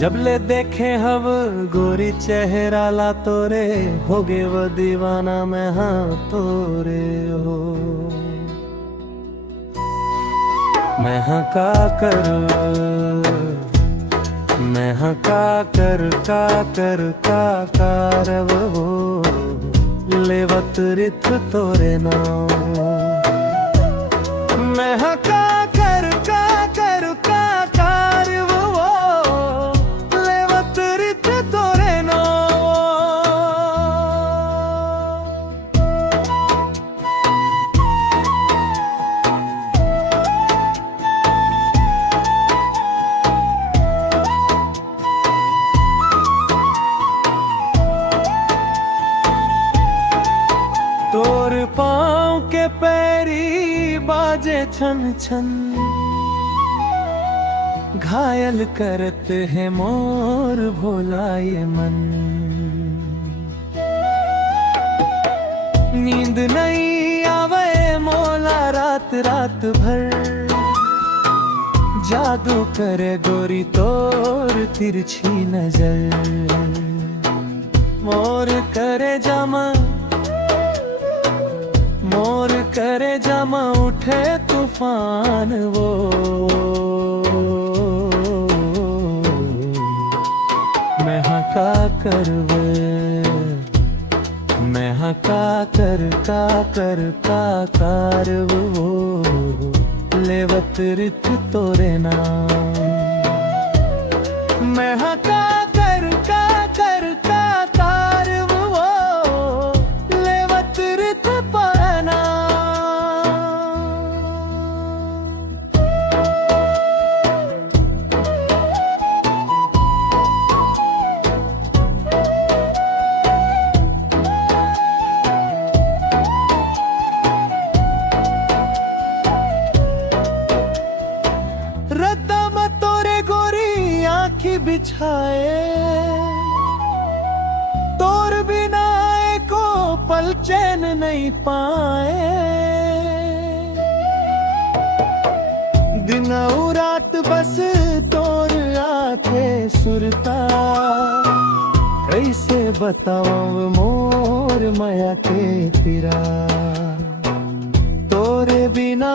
जब ले देखे हव गोरी चेहरा ला तोरे हो गे वो दीवाना मैं हाँ तोरे हो। मैं हाँ का करूँ मैं हाँ का कर रव हो लेवत रिथ तोरे नाम। मैं हाँ का कर वो लेवत रिथ तोरे नाम। तोर पाँव के पैरी बाजे छन छन घायल करते हैं मोर भोला ये मन। नींद नहीं आवे मोला रात रात भर जादू करे गोरी तोर तिरछी नजर। मोर करे जमा उठे तूफान वो। मैं हाँ का करवे मैं हाँ का कर वो लेवत रिथ तोरे नाम। मैं हाँ का कर वो लेवत रिथ पाना। रद्दा मत तोरे गोरी आँखी बिछाए तोर बिना को पल चैन नहीं पाए। दिन और रात बस तोर आँखे सुरता कैसे बताऊं मोर माया के पिरा। तोरे बिना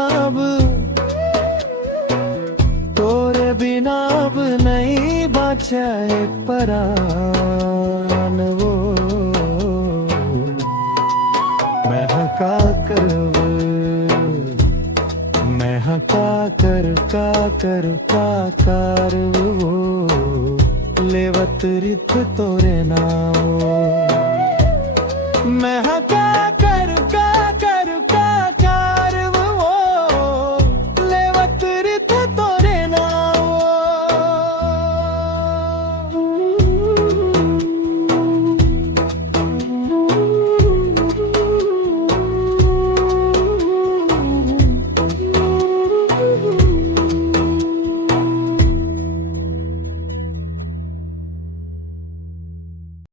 अब नहीं बचा है परान वो। मैं हाँ का करव मैं हाँ का कर वो लेवत रिथ तोरे नाम। मैं हाँ का